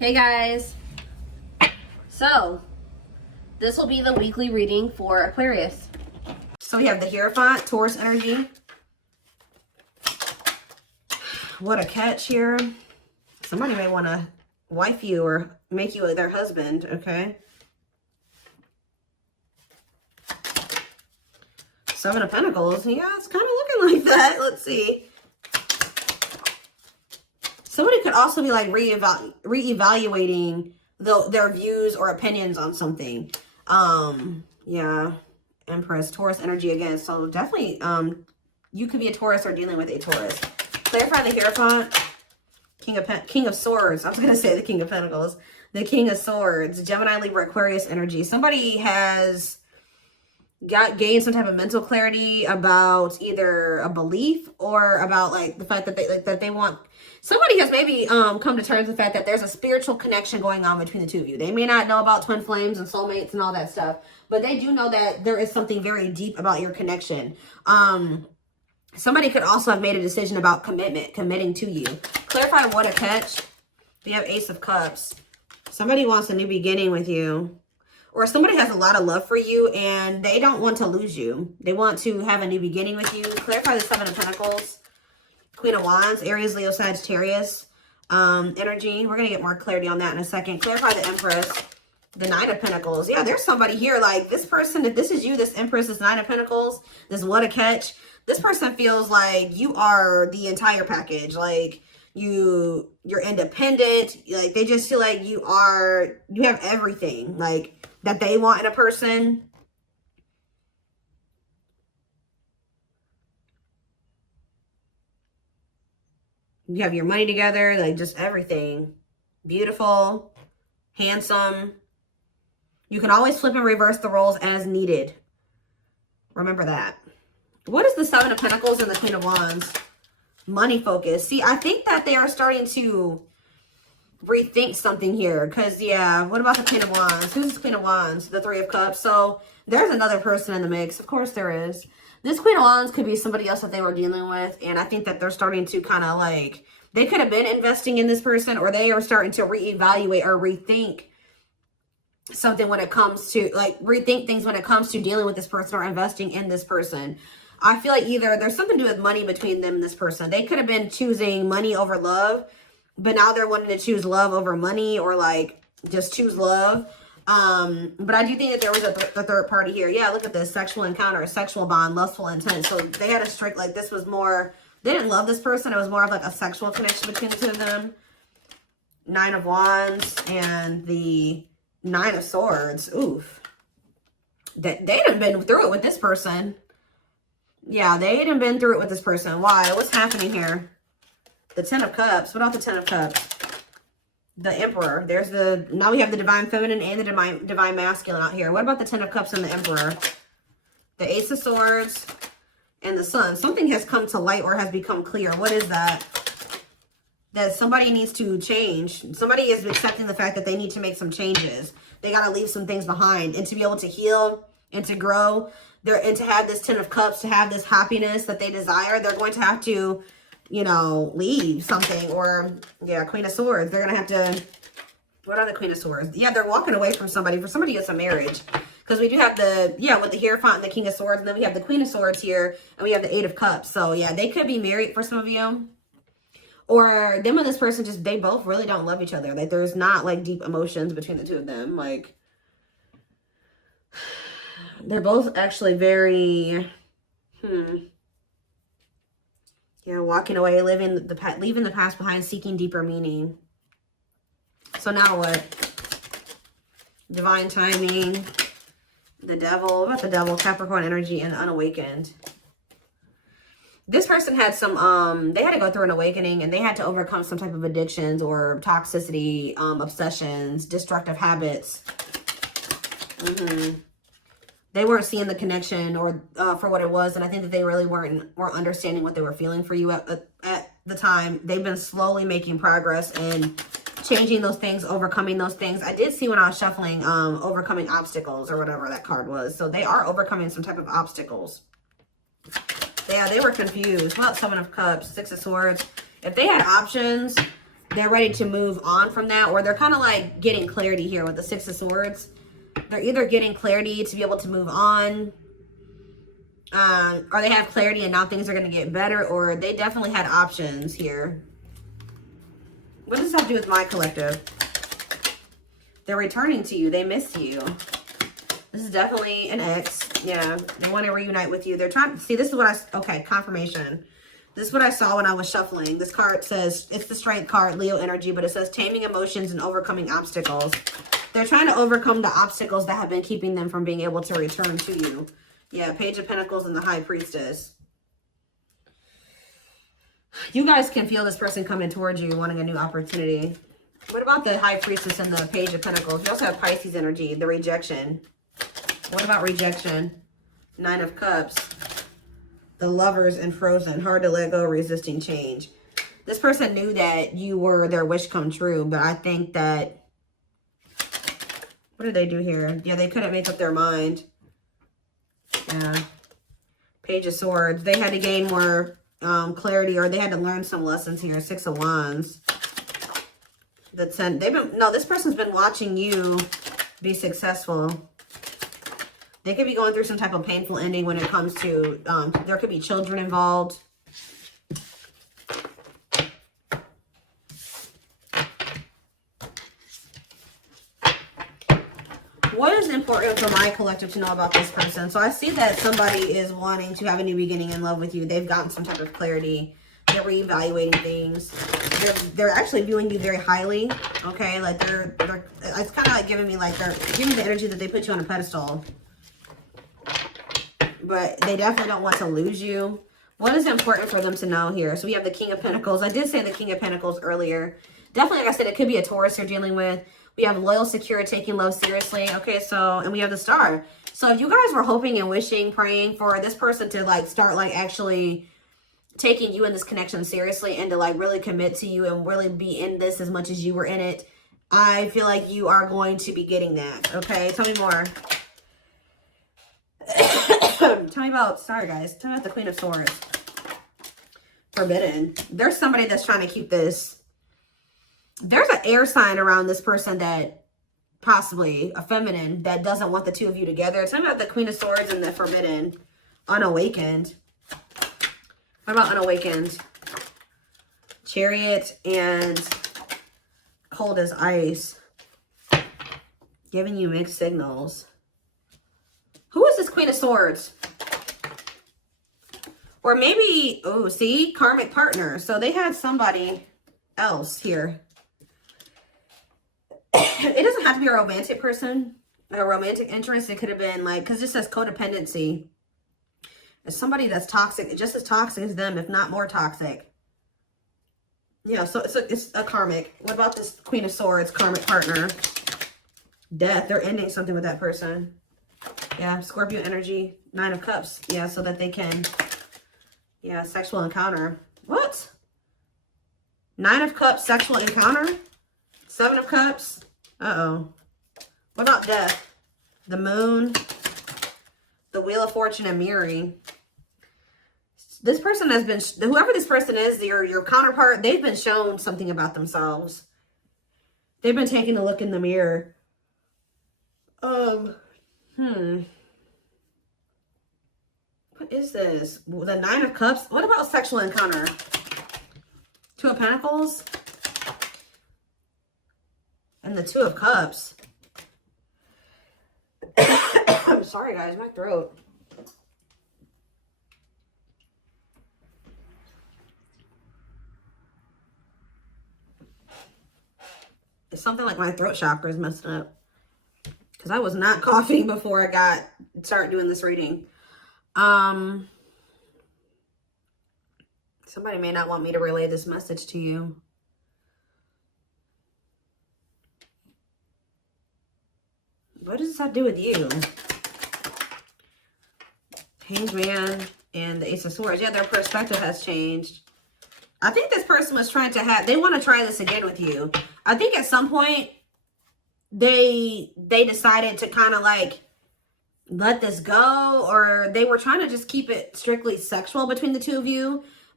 Hey guys, so this will be the weekly reading for Aquarius. So we have the Hierophant, Taurus energy. What a catch here. Somebody may want to wife you or make you their husband, okay? Seven of Pentacles. Yeah, it's kind of looking like that. Let's see. Somebody could also be like reevaluating their views or opinions on something. Yeah. Empress, Taurus energy again. So definitely, you could be a Taurus or dealing with a Taurus. Clarify the Hierophant. King of Swords. I was going to say the King of Pentacles. The King of Swords. Gemini, Libra, Aquarius energy. Somebody has gained some type of mental clarity about either a belief or about like the fact that they want. Somebody has maybe come to terms with the fact that there's a spiritual connection going on between the two of you. They may not know about twin flames and soulmates and all that stuff, but they do know that there is something very deep about your connection. Somebody could also have made a decision about committing to you. Clarify what a catch. We have Ace of Cups. Somebody wants a new beginning with you. Or somebody has a lot of love for you and they don't want to lose you. They want to have a new beginning with you. Clarify the Seven of Pentacles. Queen of Wands, Aries, Leo, Sagittarius energy. We're going to get more clarity on that in a second. Clarify the Empress. The Nine of Pentacles. Yeah, there's somebody here like this person. If this is you, this Empress, this Nine of Pentacles, this what a catch. This person feels like you are the entire package. Like you're independent. Like they just feel like you have everything like that they want in a person. You have your money together, like just everything. Beautiful, handsome. You can always flip and reverse the roles as needed. Remember that. What is the Seven of Pentacles and the Queen of Wands? Money focus. See, I think that they are starting to rethink something here. Because, yeah, what about the Queen of Wands? Who's the Queen of Wands? The Three of Cups. So, there's another person in the mix. Of course there is. This Queen of Wands could be somebody else that they were dealing with. And I think that they're starting to kind of like, they could have been investing in this person, or they are starting to reevaluate or rethink something when it comes to, like, rethink things when it comes to dealing with this person or investing in this person. I feel like either there's something to do with money between them and this person. They could have been choosing money over love, but now they're wanting to choose love over money, or like just choose love. But I do think that there was a third party here. Yeah, look at this. Sexual encounter, sexual bond, lustful intent. So they had a strict, like this was more, they didn't love this person. It was more of like a sexual connection between the two of them. Nine of Wands and the Nine of Swords. Oof. They done been through it with this person. Yeah, they done been through it with this person. Why? What's happening here? The Ten of Cups. What about the Ten of Cups? The Emperor. Now we have the Divine Feminine and the Divine Masculine out here. What about the Ten of Cups and the Emperor? The Ace of Swords and the Sun. Something has come to light or has become clear. What is that? That somebody needs to change. Somebody is accepting the fact that they need to make some changes. They got to leave some things behind. And to be able to heal and to grow, and to have this Ten of Cups, to have this happiness that they desire, they're going to have to, you know, leave something. Or, yeah, Queen of Swords. They're going to have to, what are the Queen of Swords? Yeah, they're walking away from somebody. For somebody, it's a marriage. Because we do have the, yeah, with the Hierophant and the King of Swords. And then we have the Queen of Swords here. And we have the Eight of Cups. So, yeah, they could be married for some of you. Or them and this person just, they both really don't love each other. Like, there's not, like, deep emotions between the two of them. Like, they're both actually very, yeah, walking away, leaving the past behind, seeking deeper meaning. So now what? Divine timing, the Devil. What about the Devil? Capricorn energy and unawakened. This person had some, they had to go through an awakening and they had to overcome some type of addictions or toxicity, obsessions, destructive habits. They weren't seeing the connection or for what it was. And I think that they really weren't understanding what they were feeling for you at the time. They've been slowly making progress and changing those things, overcoming those things. I did see when I was shuffling, overcoming obstacles or whatever that card was. So they are overcoming some type of obstacles. Yeah, they were confused. Well, Seven of Cups, Six of Swords. If they had options they're ready to move on from that, or they're kind of like getting clarity here with the Six of Swords. They're either getting clarity to be able to move on, or they have clarity and now things are going to get better, or they definitely had options here. What does this have to do with my collective? They're returning to you. They miss you. This is definitely an ex. Yeah, they want to reunite with you. They're trying to see. This is what I, okay, confirmation. This is what I saw when I was shuffling. This card says, it's the Strength card, Leo energy, but it says taming emotions and overcoming obstacles. They're trying to overcome the obstacles that have been keeping them from being able to return to you. Yeah, Page of Pentacles and the High Priestess. You guys can feel this person coming towards you, wanting a new opportunity. What about the High Priestess and the Page of Pentacles? You also have Pisces energy, the rejection. What about rejection? Nine of Cups. The Lovers and Frozen. Hard to let go, resisting change. This person knew that you were their wish come true, but I think that... What did they do here? Yeah, they couldn't make up their mind. Yeah. Page of Swords. They had to gain more clarity, or they had to learn some lessons here. Six of Wands. The 10. This person's been watching you be successful. They could be going through some type of painful ending when it comes to, there could be children involved. What is important for my collective to know about this person? So I see that somebody is wanting to have a new beginning in love with you. They've gotten some type of clarity. They're reevaluating things. They're actually viewing you very highly. Okay, like it's kind of like giving me like they're giving me the energy that they put you on a pedestal. But they definitely don't want to lose you. What is important for them to know here? So we have the King of Pentacles. I did say the King of Pentacles earlier. Definitely, like I said, it could be a Taurus you're dealing with. We have loyal, secure, taking love seriously. Okay, so, and we have the Star. So if you guys were hoping and wishing, praying for this person to like start like actually taking you in this connection seriously and to like really commit to you and really be in this as much as you were in it, I feel like you are going to be getting that. Okay, tell me more. Tell me about, sorry guys, tell me about the Queen of Swords. Forbidden. There's somebody that's trying to keep this. There's an air sign around this person that possibly a feminine that doesn't want the two of you together. Tell me about the Queen of Swords and the Forbidden. Unawakened. What about unawakened? Chariot and cold as ice. Giving you mixed signals. Who is this Queen of Swords? Or maybe, oh, see? Karmic partner. So they had somebody else here. It doesn't have to be a romantic person. A romantic interest. It could have been like, because it says codependency. It's somebody that's toxic. Just as toxic as them, if not more toxic. Yeah, so it's a karmic. What about this Queen of Swords, karmic partner? Death. They're ending something with that person. Yeah, Scorpio energy, Nine of Cups. Yeah, so that they can, yeah, sexual encounter. What? Nine of Cups, sexual encounter? Seven of Cups? Uh-oh. What about death? The Moon, the Wheel of Fortune, and mirroring. This person has been, whoever this person is, your counterpart, they've been shown something about themselves. They've been taking a look in the mirror. What is this? The Nine of Cups. What about sexual encounter? Two of Pentacles. And the Two of Cups. I'm sorry, guys. My throat. It's something like my throat chakra is messed up. Because I was not coughing before I started doing this reading. Somebody may not want me to relay this message to you. What does this have to do with you? Hanged Man and the Ace of Swords. Yeah, their perspective has changed. I think this person was trying to they want to try this again with you. I think at some point they decided to kind of like let this go, or they were trying to just keep it strictly sexual between the two of you.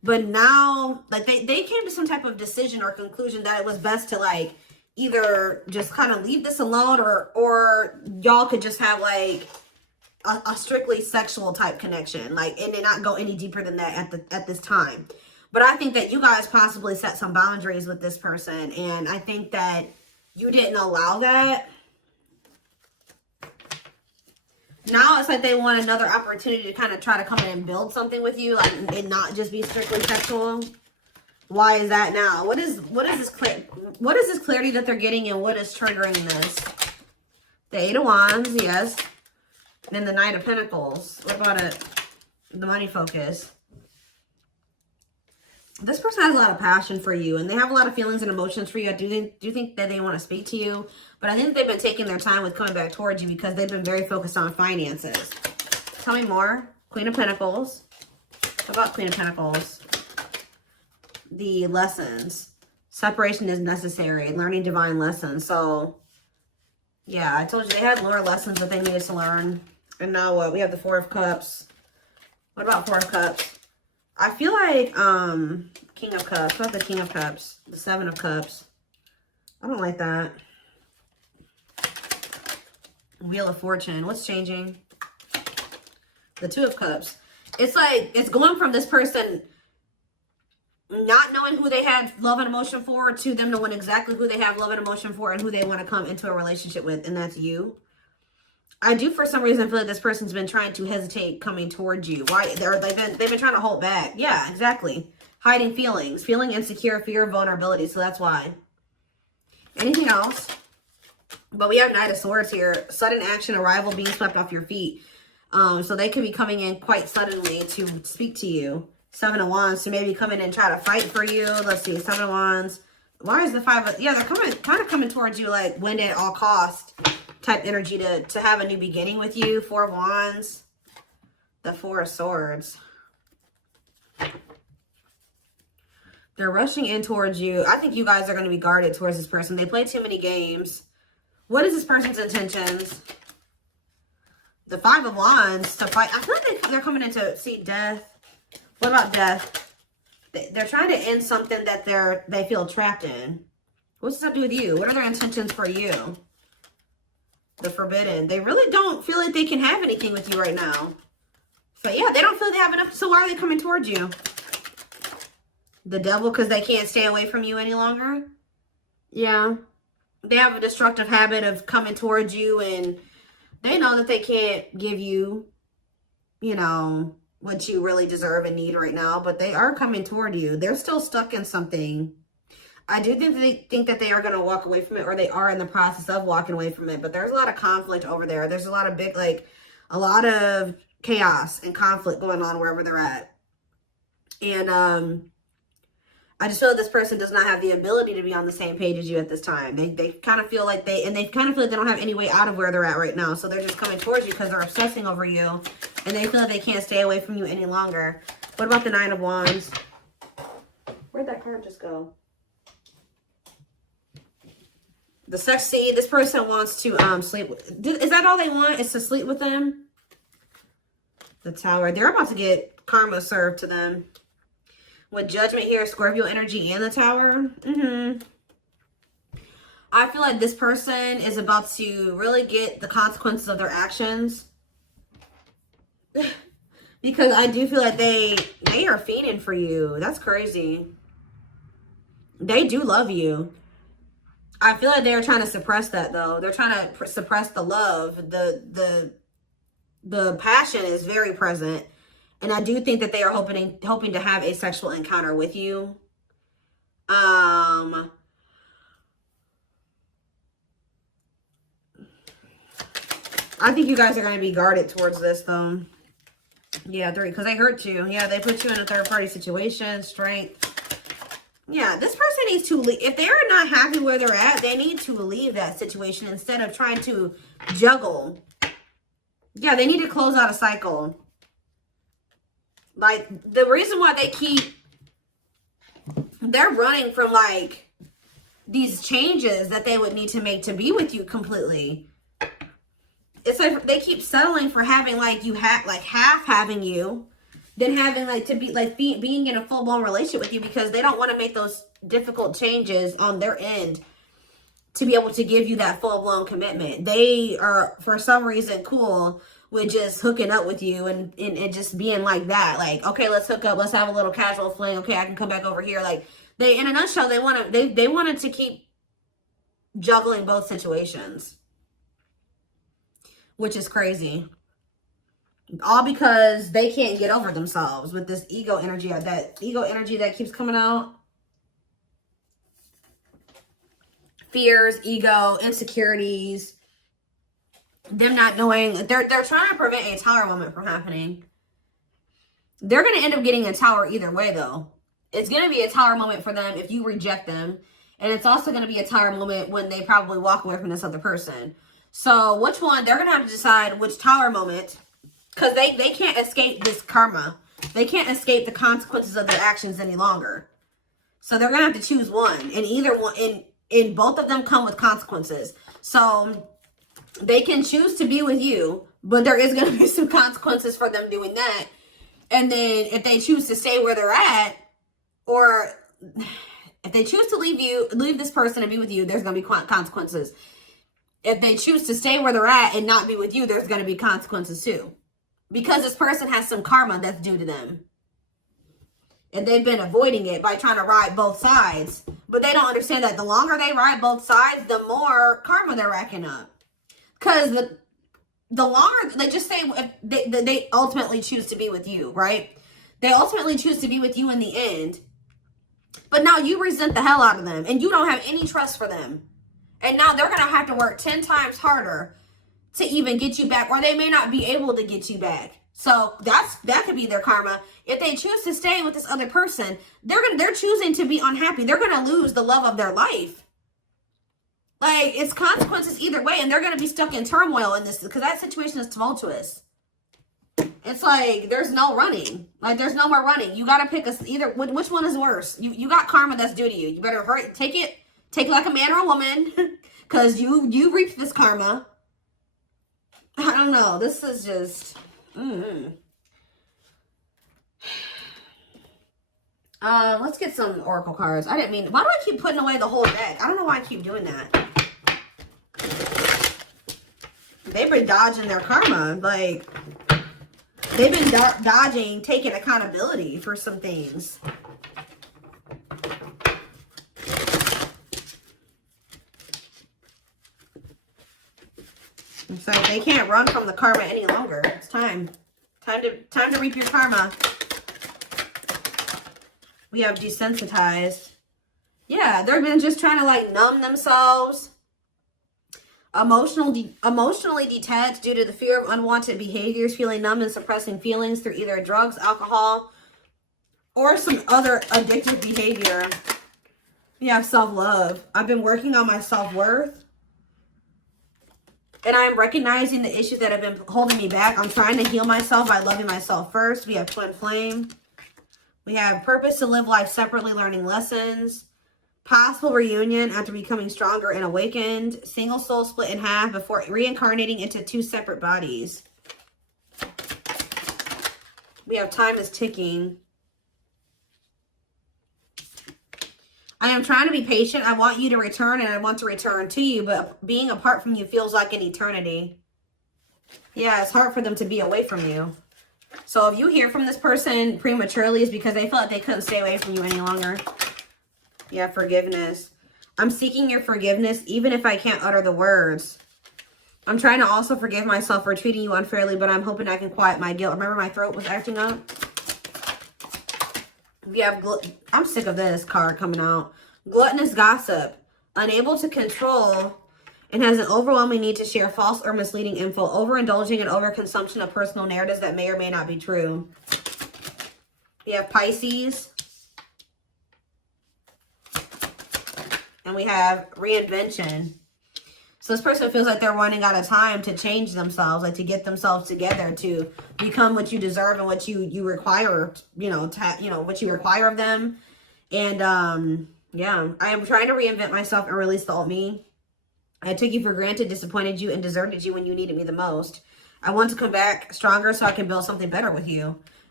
But now, like, they came to some type of decision or conclusion that it was best to, like, either just kind of leave this alone, or y'all could just have, like, a strictly sexual type connection, like, and then not go any deeper than that at this time. But I think that you guys possibly set some boundaries with this person, and I think that you didn't allow that. Now it's like they want another opportunity to kind of try to come in and build something with you, like, and not just be strictly sexual. Why is that now? What is this clarity that they're getting, and what is triggering this? The Eight of Wands, yes. And then the Knight of Pentacles. What about it? The money focus. This person has a lot of passion for you, and they have a lot of feelings and emotions for you. I do think that they want to speak to you, but I think they've been taking their time with coming back towards you because they've been very focused on finances. Tell me more. Queen of Pentacles. What about Queen of Pentacles? The lessons. Separation is necessary. Learning divine lessons. So, yeah, I told you they had more lessons that they needed to learn. And now what? We have the Four of Cups. What about Four of Cups? I feel like, King of Cups. What about the King of Cups? The Seven of Cups. I don't like that. Wheel of Fortune. What's changing? The Two of Cups. It's like, it's going from this person not knowing who they had love and emotion for to them knowing exactly who they have love and emotion for and who they want to come into a relationship with, and that's you. I do, for some reason, feel like this person's been trying to hesitate coming towards you. Why? They've been trying to hold back. Yeah, exactly. Hiding feelings. Feeling insecure, fear of vulnerability. So that's why. Anything else? But we have Knight of Swords here. Sudden action, arrival, being swept off your feet. So they could be coming in quite suddenly to speak to you. Seven of Wands to maybe come in and try to fight for you. Let's see. Seven of Wands. Why is the Five of... Yeah, they're kind of coming towards you like win at all cost type energy to have a new beginning with you. Four of Wands. The Four of Swords. They're rushing in towards you. I think you guys are going to be guarded towards this person. They play too many games. What is this person's intentions? The Five of Wands to fight. I feel like they're coming in to see death. What about death? They're trying to end something that they feel trapped in. What's this have to do with you? What are their intentions for you? The Forbidden. They really don't feel like they can have anything with you right now. So yeah, they don't feel they have enough. So why are they coming towards you? The Devil, because they can't stay away from you any longer. Yeah. They have a destructive habit of coming towards you, and they know that they can't give you, you know, what you really deserve and need right now, but they are coming toward you. They're still stuck in something. I do think that they are going to walk away from it, or they are in the process of walking away from it, but there's a lot of conflict over there. There's a lot of a lot of chaos and conflict going on wherever they're at. And I just feel like this person does not have the ability to be on the same page as you at this time. They kind of feel like they kind of feel like they don't have any way out of where they're at right now. So they're just coming towards you because they're obsessing over you, and they feel like they can't stay away from you any longer. What about the Nine of Wands? Where'd that card just go? The sex. See, this person wants to sleep. Is that all they want? Is to sleep with them? The Tower. They're about to get karma served to them. With Judgment here, Scorpio energy and the Tower. I feel like this person is about to really get the consequences of their actions. Because I do feel like they are fiending for you. That's crazy. They do love you. I feel like they're trying to suppress that, though. They're trying to suppress the love. The passion is very present. And I do think that they are hoping to have a sexual encounter with you. I think you guys are going to be guarded towards this, though. Yeah, because they hurt you. Yeah, they put you in a third-party situation. Strength. Yeah, this person needs to leave. If they're not happy where they're at, they need to leave that situation instead of trying to juggle. Yeah, they need to close out a cycle. Like, the reason why they're running from, like, these changes that they would need to make to be with you completely. It's like they keep settling for having, like, half having you. than having like to be like being in a full-blown relationship with you, because they don't want to make those difficult changes on their end to be able to give you that full-blown commitment. They are, for some reason, cool with just hooking up with you and just being like that. Like, okay, let's hook up. Let's have a little casual fling. Okay, I can come back over here. Like, they, in a nutshell, they wanted to keep juggling both situations, which is crazy. All because they can't get over themselves with this ego energy, that keeps coming out. Fears, ego, insecurities, them not knowing. They're trying to prevent a tower moment from happening. They're going to end up getting a tower either way, though. It's going to be a tower moment for them if you reject them. And it's also going to be a tower moment when they probably walk away from this other person. So which one? They're going to have to decide which tower moment. Because they can't escape this karma. They can't escape the consequences of their actions any longer. So they're going to have to choose one. And either one... And both of them come with consequences. So they can choose to be with you, but there is going to be some consequences for them doing that. And then if they choose to stay where they're at, or if they choose to leave this person and be with you, there's going to be consequences. If they choose to stay where they're at and not be with you, there's going to be consequences too. Because this person has some karma that's due to them. And they've been avoiding it by trying to ride both sides. But they don't understand that the longer they ride both sides, the more karma they're racking up. Because the longer, they just say, if they ultimately choose to be with you, right? They ultimately choose to be with you in the end. But now you resent the hell out of them. And you don't have any trust for them. And now they're going to have to work 10 times harder to even get you back. Or they may not be able to get you back. So that could be their karma. If they choose to stay with this other person, they're choosing to be unhappy. They're going to lose the love of their life. Like, it's consequences either way, and they're going to be stuck in turmoil in this, because that situation is tumultuous. It's like there's no running. Like, there's no more running. You got to pick either. Which one is worse? You got karma that's due to you. You better hurry, take it like a man or a woman, because you reaped this karma. I don't know. This is just. Let's get some oracle cards. I didn't mean, why do I keep putting away the whole deck? I don't know why I keep doing that. They've been dodging their karma. Like, they've been dodging taking accountability for some things. It's like they can't run from the karma any longer. It's time. Time to reap your karma. We have desensitized. Yeah, they've been just trying to like numb themselves. Emotionally detached due to the fear of unwanted behaviors, feeling numb and suppressing feelings through either drugs, alcohol, or some other addictive behavior. We have self-love. I've been working on my self-worth. And I'm recognizing the issues that have been holding me back. I'm trying to heal myself by loving myself first. We have twin flame. We have purpose to live life separately, learning lessons. Possible reunion after becoming stronger and awakened. Single soul split in half before reincarnating into two separate bodies. We have time is ticking. I am trying to be patient. I want you to return and I want to return to you. But being apart from you feels like an eternity. Yeah, it's hard for them to be away from you. So if you hear from this person prematurely, it's because they felt like they couldn't stay away from you any longer. Yeah, forgiveness. I'm seeking your forgiveness even if I can't utter the words. I'm trying to also forgive myself for treating you unfairly, but I'm hoping I can quiet my guilt. Remember my throat was acting up? We have, I'm sick of this card coming out. Gluttonous gossip. Unable to control and has an overwhelming need to share false or misleading info. Overindulging and overconsumption of personal narratives that may or may not be true. We have Pisces. And we have reinvention. So this person feels like they're running out of time to change themselves, like to get themselves together, to become what you deserve and what you require, what you require of them. And yeah, I am trying to reinvent myself and release the old me. I took you for granted, disappointed you, and deserted you when you needed me the most. I want to come back stronger so I can build something better with you.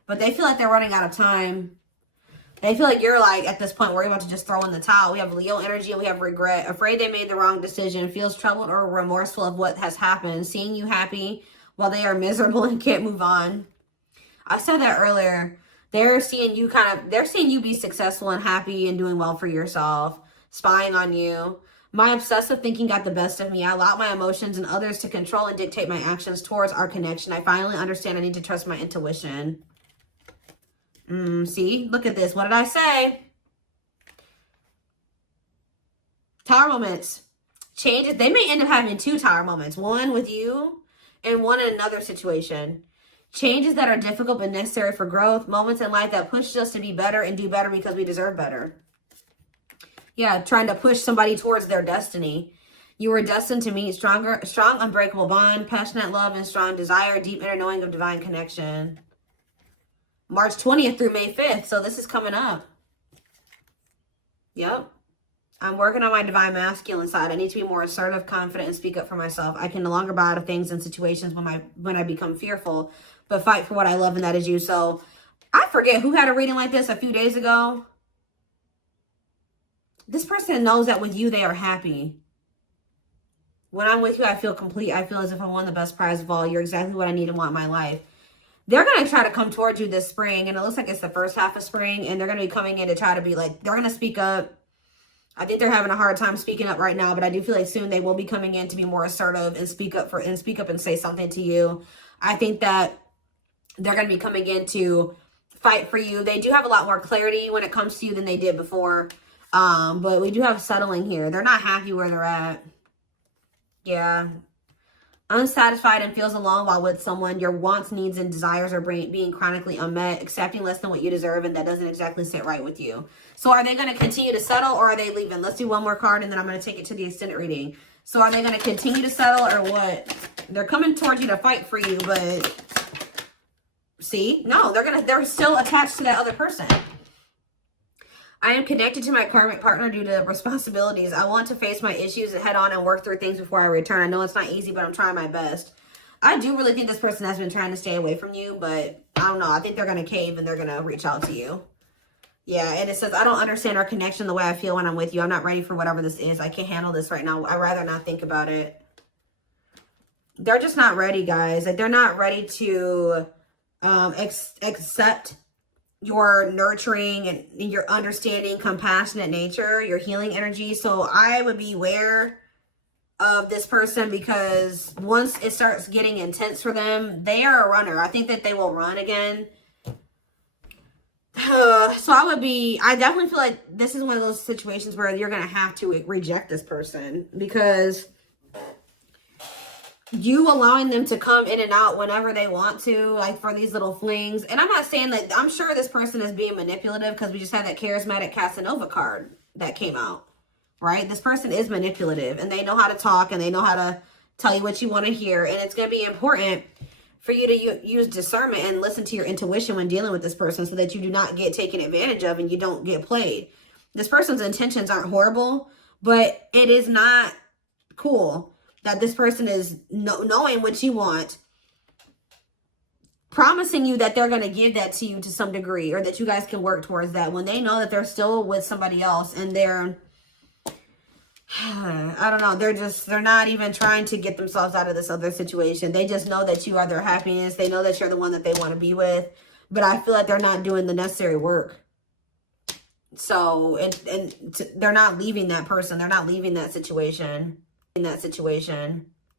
But they feel like they're running out of time. They feel like you're like, at this point, we're about to just throw in the towel. We have Leo energy and we have regret. Afraid they made the wrong decision. Feels troubled or remorseful of what has happened. Seeing you happy while they are miserable and can't move on. I said that earlier. They're seeing you they're seeing you be successful and happy and doing well for yourself. Spying on you. My obsessive thinking got the best of me. I allowed my emotions and others to control and dictate my actions towards our connection. I finally understand I need to trust my intuition. See? Look at this. What did I say? Tower moments. Changes. They may end up having 2 tower moments. One with you and one in another situation. Changes that are difficult but necessary for growth. Moments in life that pushes us to be better and do better because we deserve better. Yeah, trying to push somebody towards their destiny. You were destined to meet strong, unbreakable bond, passionate love, and strong desire, deep inner knowing of divine connection. March 20th through May 5th. So this is coming up. Yep. I'm working on my divine masculine side. I need to be more assertive, confident, and speak up for myself. I can no longer bow out of things and situations when I become fearful, but fight for what I love, and that is you. So I forget who had a reading like this a few days ago. This person knows that with you, they are happy. When I'm with you, I feel complete. I feel as if I won the best prize of all. You're exactly what I need and want in my life. They're going to try to come towards you this spring, and it looks like it's the first half of spring, and they're going to be coming in to try to be like, they're going to speak up. I think they're having a hard time speaking up right now, but I do feel like soon they will be coming in to be more assertive and speak up and say something to you. I think that they're going to be coming in to fight for you. They do have a lot more clarity when it comes to you than they did before. But we do have settling here. They're not happy where they're at. Yeah. Unsatisfied and feels alone while with someone. Your wants, needs, and desires are being chronically unmet. Accepting less than what you deserve, and that doesn't exactly sit right with you. So are they going to continue to settle, or are they leaving? Let's do one more card, and then I'm going to take it to the extended reading. So are they going to continue to settle, or what? They're coming towards you to fight for you, but see? No, they're still attached to that other person. I am connected to my karmic partner due to responsibilities. I want to face my issues head on and work through things before I return. I know it's not easy, but I'm trying my best. I do really think this person has been trying to stay away from you, but I don't know. I think they're going to cave and they're going to reach out to you. Yeah, and it says, I don't understand our connection the way I feel when I'm with you. I'm not ready for whatever this is. I can't handle this right now. I'd rather not think about it. They're just not ready, guys. Like, they're not ready to accept your nurturing and your understanding, compassionate nature, your healing energy. So I would be aware of this person, because once it starts getting intense for them, they are a runner. I think that they will run again. So I definitely feel like this is one of those situations where you're going to have to reject this person, because you allowing them to come in and out whenever they want to, like for these little flings. And I'm not saying that, I'm sure this person is being manipulative, because we just had that charismatic Casanova card that came out, right? This person is manipulative, and they know how to talk, and they know how to tell you what you want to hear. And it's going to be important for you to use discernment and listen to your intuition when dealing with this person, so that you do not get taken advantage of and you don't get played. This person's intentions aren't horrible, but it is not cool that this person is knowing what you want, promising you that they're going to give that to you to some degree, or that you guys can work towards that, when they know that they're still with somebody else, and they're, I don't know, they're not even trying to get themselves out of this other situation. They just know that you are their happiness. They know that you're the one that they want to be with, but I feel like they're not doing the necessary work. So, they're not leaving that person. They're not leaving that situation.